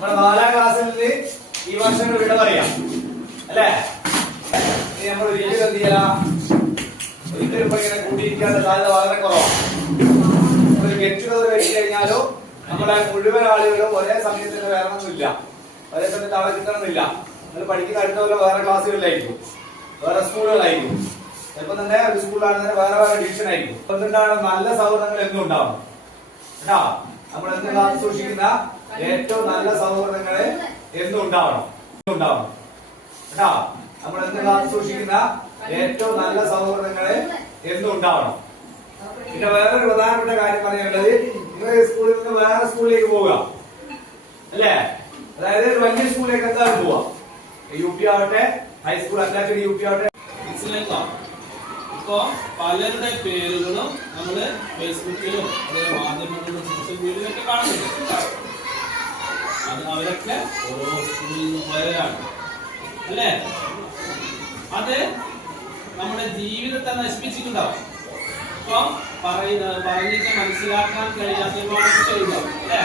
നമ്മുടെ 4ാം ക്ലാസ്സിൽ നിന്ന് ഈ വർഷം വിട പറയാം അല്ലേ? ഇനി നമ്മൾ ഒരിക്കലും എന്ത് ചെയ്യാം, ഒരിക്കലും ഇപ്പൊ ഇങ്ങനെ കൂട്ടിയിരിക്കാനുള്ള സാധ്യത വളരെ കുറവാണ്. ഒരു ഗെറ്റ് ടുഗദർ വെച്ച് കഴിഞ്ഞാലോ നമ്മളെ മുഴുവൻ ആളുകളും ഒരേ സമയത്ത് തന്നെ വരണമെന്നില്ല, ഒരേ സമയത്ത് അവിടെ കിട്ടണമെന്നില്ല. നിങ്ങൾ പഠിക്കുന്ന അടുത്ത പോലെ വേറെ ക്ലാസ്സുകളിലായിരിക്കും, വേറെ സ്കൂളുകളായിരിക്കും, ചിലപ്പോൾ തന്നെ ഒരു സ്കൂളിലാണെങ്കിൽ വേറെ വേറെ ഡിവിഷൻ ആയിരിക്കും. അതുകൊണ്ടാണ് നല്ല സൗഹൃദങ്ങൾ എന്നും ഉണ്ടാവണം കേട്ടോ. നമ്മൾ എന്ത് കാത്തു സൂക്ഷിക്കുന്ന ഏറ്റവും നല്ല സൗഹൃദങ്ങളെ എന്നും ഉണ്ടാവണം കേട്ടോ. നമ്മൾ എന്ത് കാത്തു സൂക്ഷിക്കുന്ന ഏറ്റവും നല്ല സൗഹൃദങ്ങളെ എന്നും ഉണ്ടാവണം. പിന്നെ വേറൊരു പ്രധാനപ്പെട്ട കാര്യം പറയാനുള്ളത്, നിങ്ങൾ സ്കൂളിൽ നിന്ന് വേറെ സ്കൂളിലേക്ക് പോവുക അല്ലേ? അതായത് ഒരു വലിയ സ്കൂളിലേക്ക് എന്തായാലും പോവാ, UP ആവട്ടെ, ഹൈസ്കൂൾ അറ്റാച്ച്ഡ് UP ആവട്ടെ. ഇപ്പൊ പലരുടെ പേരുകളും നമ്മള് ഫേസ്ബുക്കിലും അതേപോലെ മാധ്യമങ്ങളിലും സോഷ്യൽ മീഡിയയിലൊക്കെ കാണുന്നുണ്ട്. അത് അവരൊക്കെ ഓരോ സ്കൂളിൽ നിന്ന് പോയവരാണ് അല്ലേ? അത് നമ്മുടെ ജീവിതത്തെ നശിപ്പിച്ചിട്ടുണ്ടാവും. ഇപ്പൊ പറഞ്ഞിട്ട് മനസ്സിലാക്കാൻ കഴിയാത്ത ഒരുപാട് കുട്ടികളുണ്ടാവും അല്ലേ?